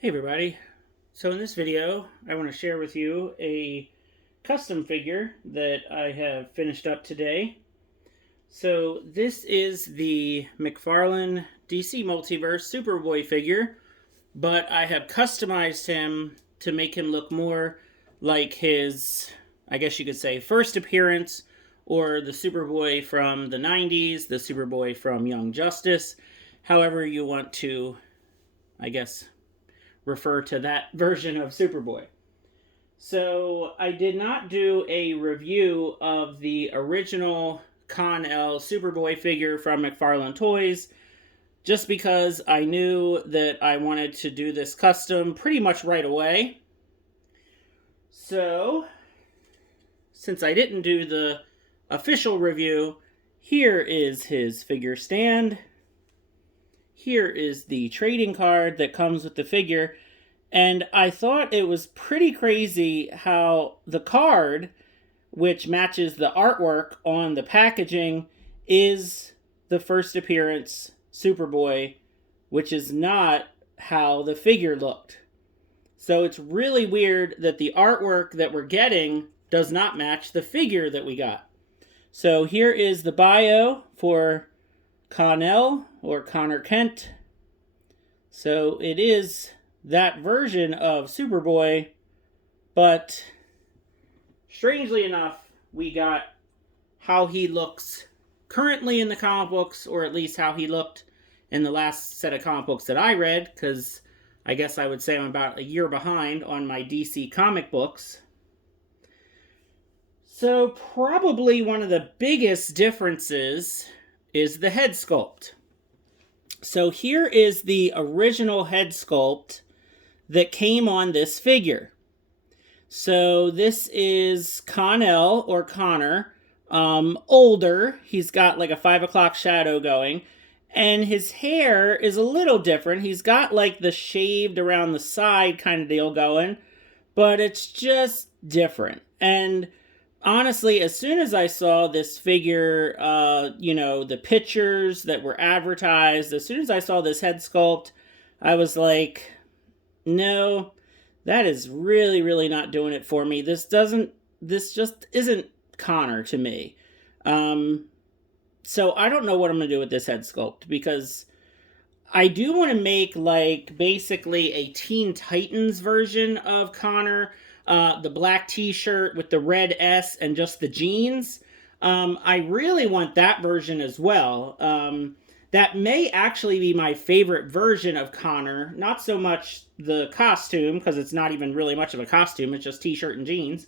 Hey everybody. So in this video, I want to share with you a custom figure that I have finished up today. So this is the McFarlane DC Multiverse Superboy figure, but I have customized him to make him look more like his, I guess you could say, first appearance, or the Superboy from the 90s, the Superboy from Young Justice, however you want to, I guess, refer to that version of Superboy. So I did not do a review of the original Con-El Superboy figure from McFarlane Toys, just because I knew that I wanted to do this custom pretty much right away. So, since I didn't do the official review, here is his figure stand. Here is the trading card that comes with the figure. And I thought it was pretty crazy how the card, which matches the artwork on the packaging, is the first appearance Superboy, which is not how the figure looked. So it's really weird that the artwork that we're getting does not match the figure that we got. So here is the bio for Con-El, or Connor Kent. So it is that version of Superboy, but strangely enough, we got how he looks currently in the comic books, or at least how he looked in the last set of comic books that I read, because I guess I would say I'm about a year behind on my DC comic books. So probably one of the biggest differences is the head sculpt. So here is the original head sculpt that came on this figure. So this is Con-El, or Connor, older. He's got like a 5 o'clock shadow going, and his hair is a little different. He's got like the shaved around the side kind of deal going, but it's just different. And honestly, as soon as I saw this figure, the pictures that were advertised, as soon as I saw this head sculpt, I was like, no, that is really, really not doing it for me. This just isn't Connor to me. So I don't know what I'm going to do with this head sculpt, because I do want to make like basically a Teen Titans version of Connor. The black t-shirt with the red S and just the jeans. I really want that version as well. That may actually be my favorite version of Connor. Not so much the costume, because it's not even really much of a costume. It's just t-shirt and jeans.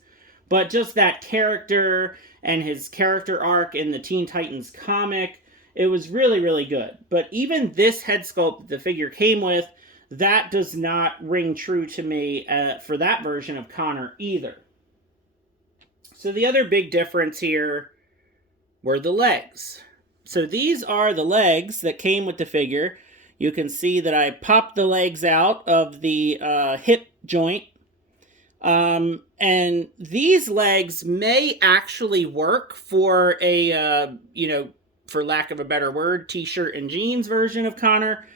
But just that character and his character arc in the Teen Titans comic. It was really, really good. But even this head sculpt the figure came with, that does not ring true to me for that version of Connor either. So the other big difference here were the legs. So these are the legs that came with the figure. You can see that I popped the legs out of the hip joint. And these legs may actually work for a, for lack of a better word, t-shirt and jeans version of Connor,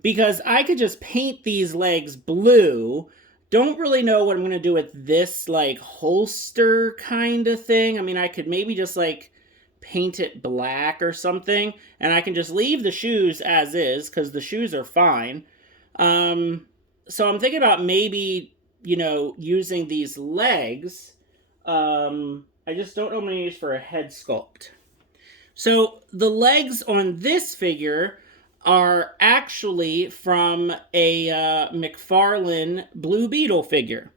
because I could just paint these legs blue. Don't really know what I'm going to do with this, like, holster kind of thing. I mean, I could maybe just, like, paint it black or something, and I can just leave the shoes as is, because the shoes are fine. So I'm thinking about maybe, using these legs. I just don't know what I'm going to use for a head sculpt. So the legs on this figure are actually from a McFarlane Blue Beetle figure.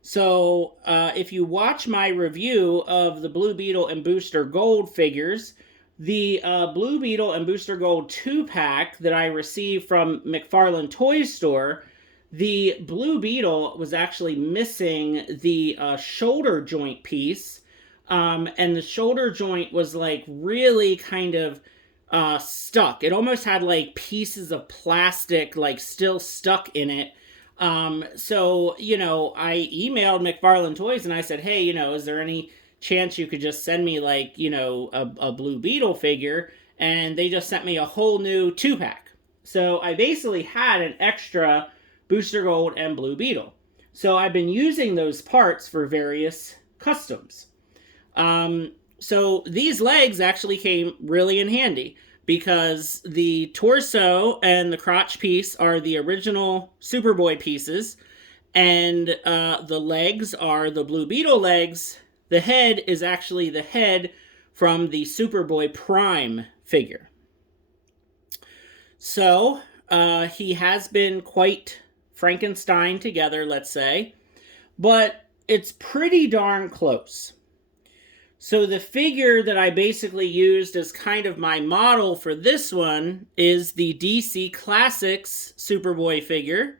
So if you watch my review of the Blue Beetle and Booster Gold figures, the Blue Beetle and Booster Gold 2-pack that I received from McFarlane Toy Store, the Blue Beetle was actually missing the shoulder joint piece, and the shoulder joint was like really kind of stuck. It almost had like pieces of plastic like still stuck in it. So, I emailed McFarlane Toys and I said, hey, is there any chance you could just send me like, a Blue Beetle figure? And they just sent me a whole new 2-pack. So I basically had an extra Booster Gold, and Blue Beetle. So I've been using those parts for various customs. So these legs actually came really in handy because the torso and the crotch piece are the original Superboy pieces, and the legs are the Blue Beetle legs. The head is actually the head from the Superboy Prime figure. So he has been quite Frankenstein together, let's say, but it's pretty darn close. So the figure that I basically used as kind of my model for this one is the DC Classics Superboy figure,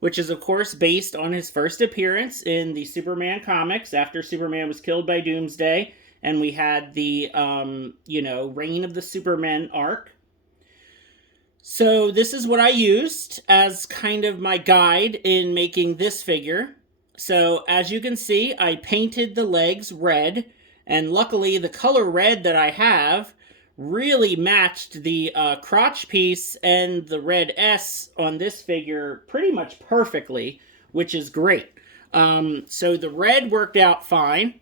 which is of course based on his first appearance in the Superman comics after Superman was killed by Doomsday, and we had the, Reign of the Supermen arc. So this is what I used as kind of my guide in making this figure. So as you can see, I painted the legs red, and luckily the color red that I have really matched the crotch piece and the red S on this figure pretty much perfectly, which is great. So the red worked out fine.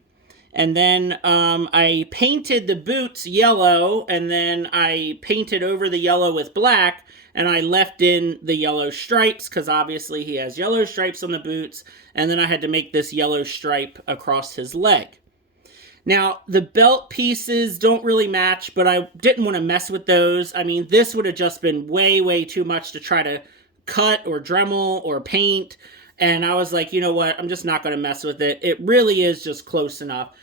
And then I painted the boots yellow, and then I painted over the yellow with black, and I left in the yellow stripes, because obviously he has yellow stripes on the boots, and then I had to make this yellow stripe across his leg. Now, the belt pieces don't really match, but I didn't want to mess with those. I mean, this would have just been way, way too much to try to cut or Dremel or paint. And I was like, you know what? I'm just not going to mess with it. It really is just close enough.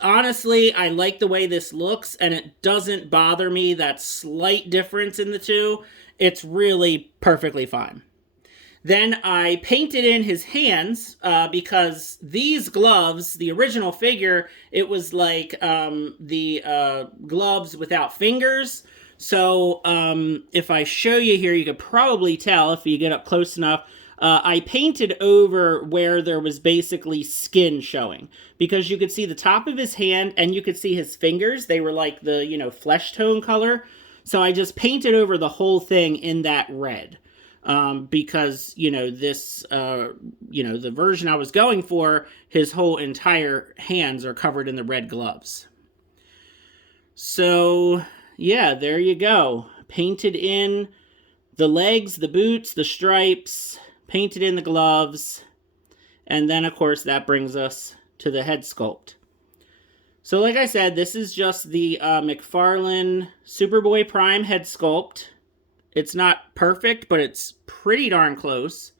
Honestly, I like the way this looks, and it doesn't bother me, that slight difference in the two. It's really perfectly fine. Then I painted in his hands because these gloves, the original figure, it was like the gloves without fingers. So if I show you here, you could probably tell if you get up close enough. I painted over where there was basically skin showing, because you could see the top of his hand and you could see his fingers. They were like the, flesh tone color. So I just painted over the whole thing in that red. Because, this, the version I was going for, his whole entire hands are covered in the red gloves. So, yeah, there you go. Painted in the legs, the boots, the stripes, painted in the gloves, and then, of course, that brings us to the head sculpt. So, like I said, this is just the McFarlane Superboy Prime head sculpt. It's not perfect, but it's pretty darn close.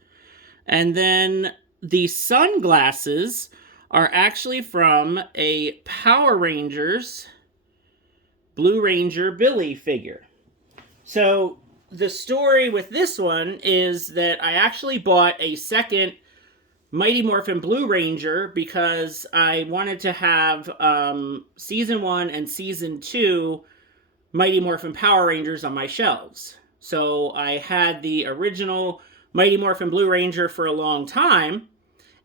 And then the sunglasses are actually from a Power Rangers Blue Ranger Billy figure. So the story with this one is that I actually bought a second Mighty Morphin Blue Ranger because I wanted to have Season 1 and Season 2 Mighty Morphin Power Rangers on my shelves. So I had the original Mighty Morphin Blue Ranger for a long time.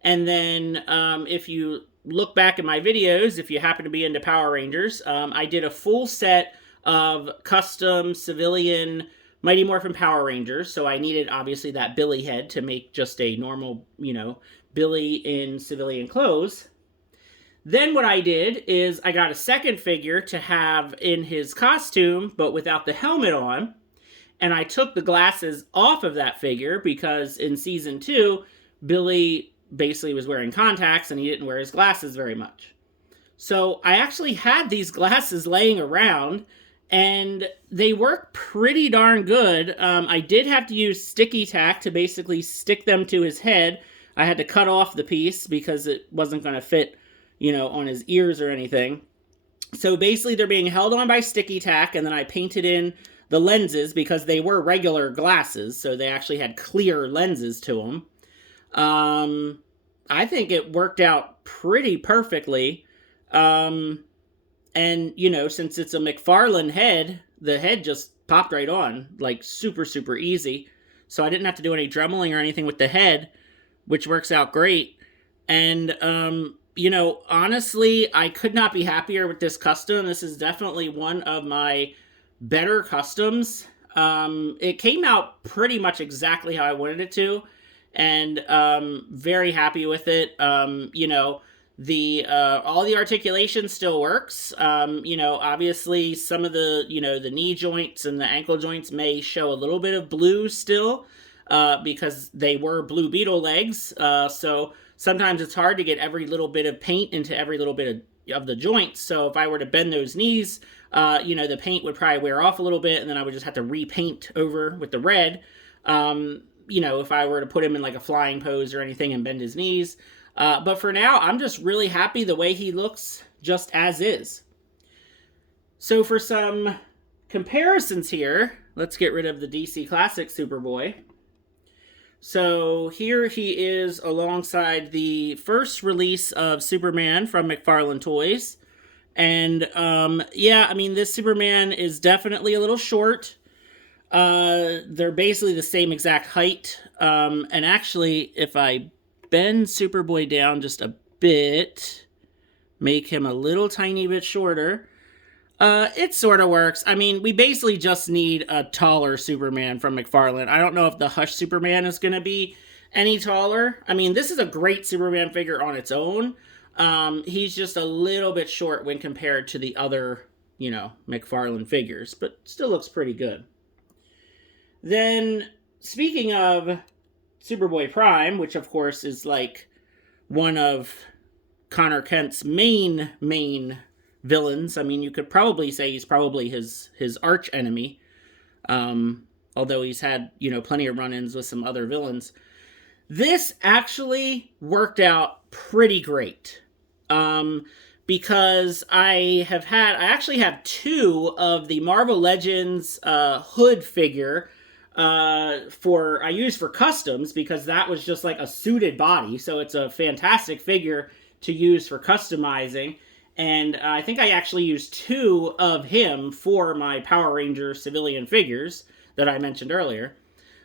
And then if you look back at my videos, if you happen to be into Power Rangers, I did a full set of custom civilian Mighty Morphin Power Rangers. So I needed, obviously, that Billy head to make just a normal, Billy in civilian clothes. Then what I did is I got a second figure to have in his costume, but without the helmet on. And I took the glasses off of that figure because in Season 2, Billy basically was wearing contacts and he didn't wear his glasses very much. So I actually had these glasses laying around and they work pretty darn good. I did have to use sticky tack to basically stick them to his head. I had to cut off the piece because it wasn't going to fit, on his ears or anything. So basically they're being held on by sticky tack, and then I painted in the lenses because they were regular glasses, so they actually had clear lenses to them. I think it worked out pretty perfectly. And, since it's a McFarlane head, the head just popped right on, like super, super easy. So I didn't have to do any dremeling or anything with the head, which works out great. And, honestly, I could not be happier with this custom. This is definitely one of my better customs. It came out pretty much exactly how I wanted it to, and very happy with it. The all the articulation still works. Obviously some of the the knee joints and the ankle joints may show a little bit of blue still, because they were Blue Beetle legs. So sometimes it's hard to get every little bit of paint into every little bit of the joints. So if I were to bend those knees, the paint would probably wear off a little bit, and then I would just have to repaint over with the red. If I were to put him in like a flying pose or anything and bend his knees. But for now, I'm just really happy the way he looks just as is. So for some comparisons here, let's get rid of the DC Classic Superboy. So here he is alongside the first release of Superman from McFarlane Toys. And this Superman is definitely a little short. They're basically the same exact height. And actually, if I bend Superboy down just a bit, make him a little tiny bit shorter, it sort of works. I mean, we basically just need a taller Superman from McFarlane. I don't know if the Hush Superman is going to be any taller. I mean, this is a great Superman figure on its own. He's just a little bit short when compared to the other, McFarlane figures, but still looks pretty good. Then, speaking of Superboy Prime, which of course is like one of Connor Kent's main villains. I mean, you could probably say he's probably his arch enemy, although he's had, plenty of run-ins with some other villains. This actually worked out pretty great, because I actually have two of the Marvel Legends Hood figure I use for customs, because that was just like a suited body, so it's a fantastic figure to use for customizing. And I think I actually used two of him for my Power Ranger civilian figures that I mentioned earlier.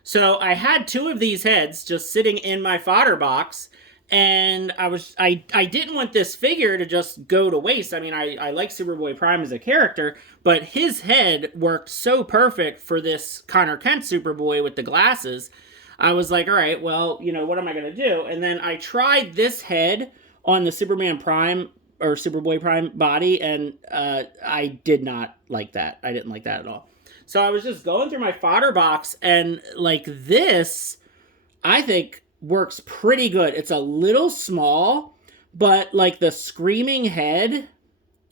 So I had two of these heads just sitting in my fodder box, and I didn't want this figure to just go to waste. I mean, I like Superboy Prime as a character, but his head worked so perfect for this Connor Kent Superboy with the glasses. I was like, all right, well, what am I going to do? And then I tried this head on the Superman Prime or Superboy Prime body, and I did not like that. I didn't like that at all. So I was just going through my fodder box, and like this, I think works pretty good. It's a little small, but like the screaming head,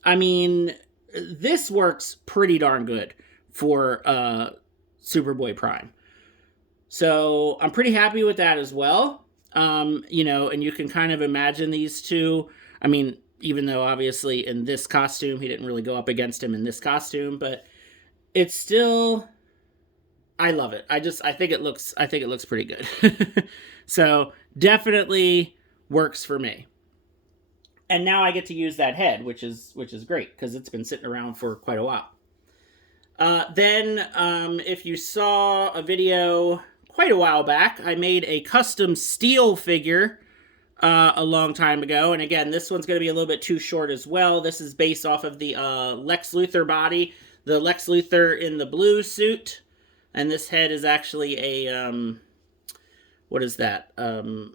I mean, this works pretty darn good for Superboy Prime. So I'm pretty happy with that as well. And you can kind of imagine these two. I mean, even though obviously in this costume, he didn't really go up against him in this costume, but it's still, I love it. I think it looks pretty good. So definitely works for me. And now I get to use that head, which is great, because it's been sitting around for quite a while. Then, if you saw a video quite a while back, I made a custom steel figure a long time ago. And again, this one's going to be a little bit too short as well. This is based off of the Lex Luthor body, the Lex Luthor in the blue suit. And this head is actually a, what is that?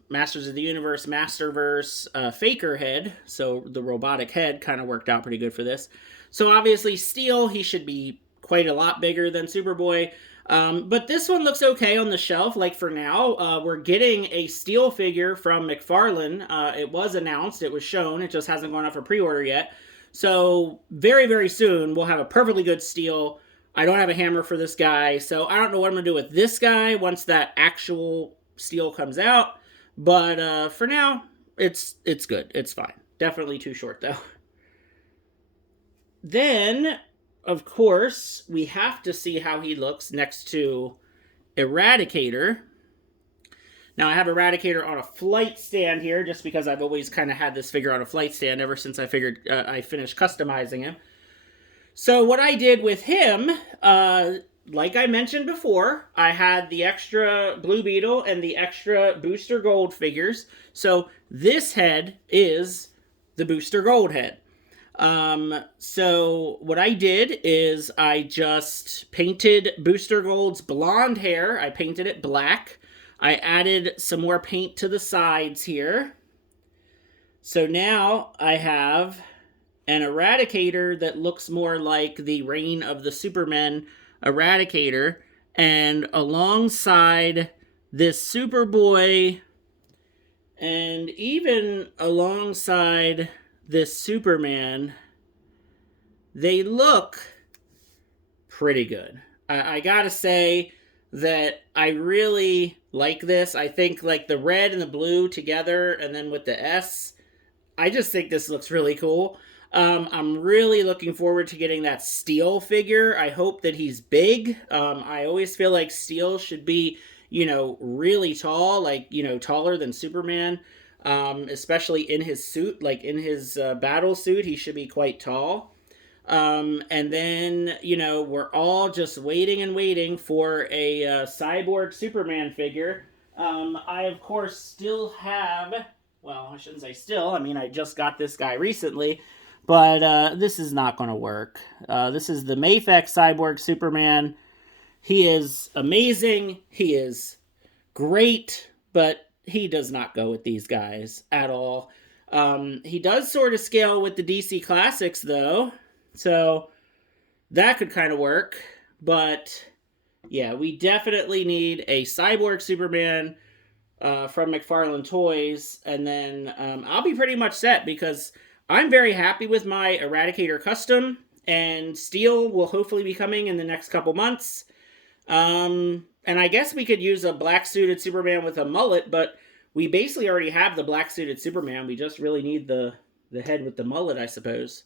Masters of the Universe, Masterverse Faker head. So the robotic head kind of worked out pretty good for this. So obviously steel, he should be quite a lot bigger than Superboy. But this one looks okay on the shelf, like for now. We're getting a steel figure from McFarlane. It was announced, it was shown, it just hasn't gone out for pre-order yet. So very, very soon, we'll have a perfectly good steel. I don't have a hammer for this guy, so I don't know what I'm going to do with this guy once that actual steel comes out. But for now, it's good. It's fine. Definitely too short, though. Then, of course, we have to see how he looks next to Eradicator. Now, I have Eradicator on a flight stand here, just because I've always kind of had this figure on a flight stand ever since I figured I finished customizing him. So what I did with him, like I mentioned before, I had the extra Blue Beetle and the extra Booster Gold figures. So this head is the Booster Gold head. So what I did is I just painted Booster Gold's blonde hair. I painted it black. I added some more paint to the sides here. So now I have an Eradicator that looks more like the Reign of the Superman Eradicator. And alongside this Superboy, and even alongside this Superman, they look pretty good. I gotta say that I really like this. I think like the red and the blue together, and then with the S, I just think this looks really cool. I'm really looking forward to getting that Steel figure. I hope that he's big. I always feel like Steel should be, really tall, like, taller than Superman, especially in his suit, like in his battle suit, he should be quite tall. And then, we're all just waiting and waiting for a cyborg Superman figure. I, of course, still have, well, I shouldn't say still, I mean, I just got this guy recently, but this is not going to work. This is the Mafex Cyborg Superman. He is amazing. He is great, but he does not go with these guys at all. He does sort of scale with the DC Classics, though, so that could kind of work. But yeah, we definitely need a Cyborg Superman from McFarlane Toys, and then I'll be pretty much set because I'm very happy with my Eradicator custom, and Steel will hopefully be coming in the next couple months. And I guess we could use a black suited Superman with a mullet, but we basically already have the black suited Superman. We just really need the head with the mullet, I suppose.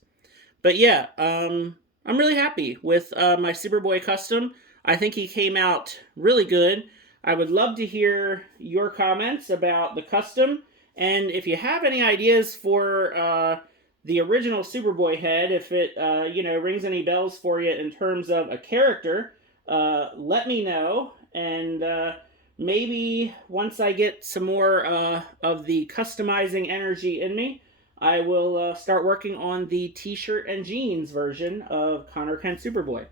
But yeah, I'm really happy with my Superboy custom. I think he came out really good. I would love to hear your comments about the custom. And if you have any ideas for the original Superboy head, if it, rings any bells for you in terms of a character, let me know. And maybe once I get some more of the customizing energy in me, I will start working on the t-shirt and jeans version of Connor Kent Superboy.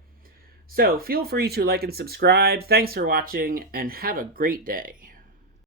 So feel free to like and subscribe. Thanks for watching, and have a great day.